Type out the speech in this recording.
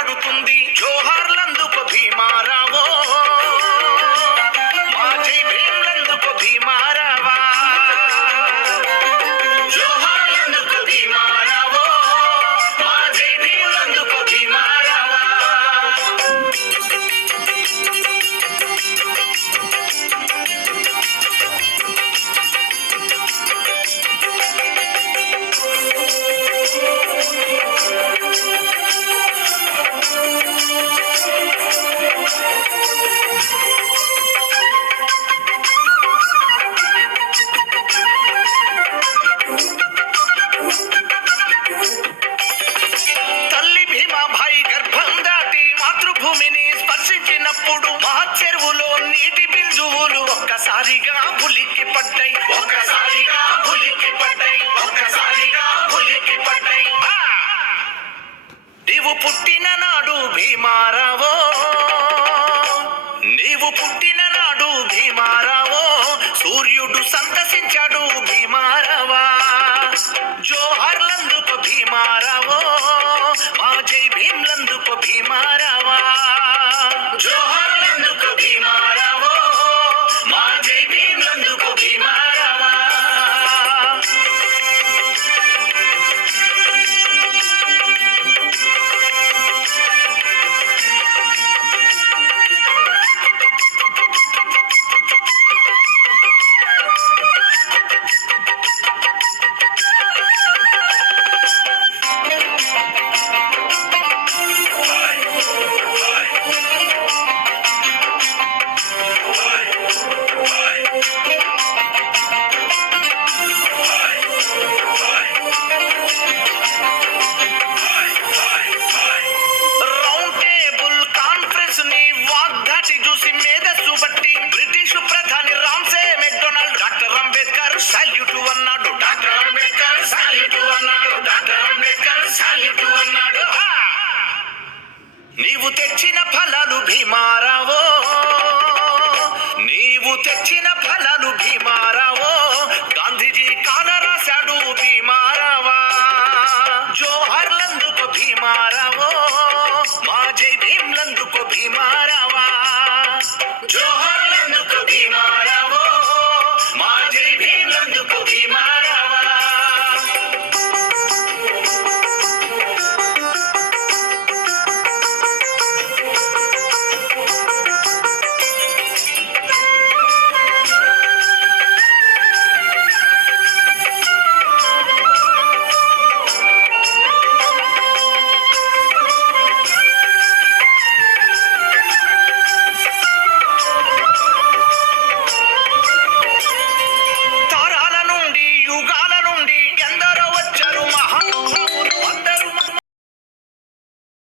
పాడుతుంది జోహార్లందుకు భీమారావో, మా జై భీమ్లందుకు భీమారావా. జోహార్లందుకు భీమారావో, మా జై భీమ్లందుకు భీమారావా. తల్లి భీమాబాయి గర్భం దాటి మాతృభూమిని స్పర్శించినప్పుడు మహచ్చెరువులో నీటి బిందువులు ఒక్కసారిగా ఉలిక్కి పడ్డాయి, ఒక్కసారిగా ఉలిక్కి పడ్డాయి, ఒక్కసారిగా ఉలిక్కి పడ్డాయి. నీవు పుట్టిన నాడు భీమారావో, నీవు పుట్టిన నాడు భీమారావో, సూర్యుడు సంతసించాడు భీమారావా. జోహార్లందుకు భీమారావో, మా జై భీమ్లందుకు భీమారావా. జోహార్లందుకు భీమారావో, మా జై భీమ్లందుకు భీమారావా. రౌండ్ టేబుల్ కాన్ఫరెన్స్ ని వాగ్దాటి చూసి మేధస్సు బట్టి బ్రిటిష్ ప్రధాని Ramsay MacDonald doctor Ambedkar salute అన్నాడు, డాక్టర్ అంబేద్కర్ సాల్యూట్ అన్నాడు, డాక్టర్ అంబేద్కర్ సాల్యూట్ అన్నాడు. నీవు తెచ్చిన ఫలాలు భీమారావో, నీవు తెచ్చిన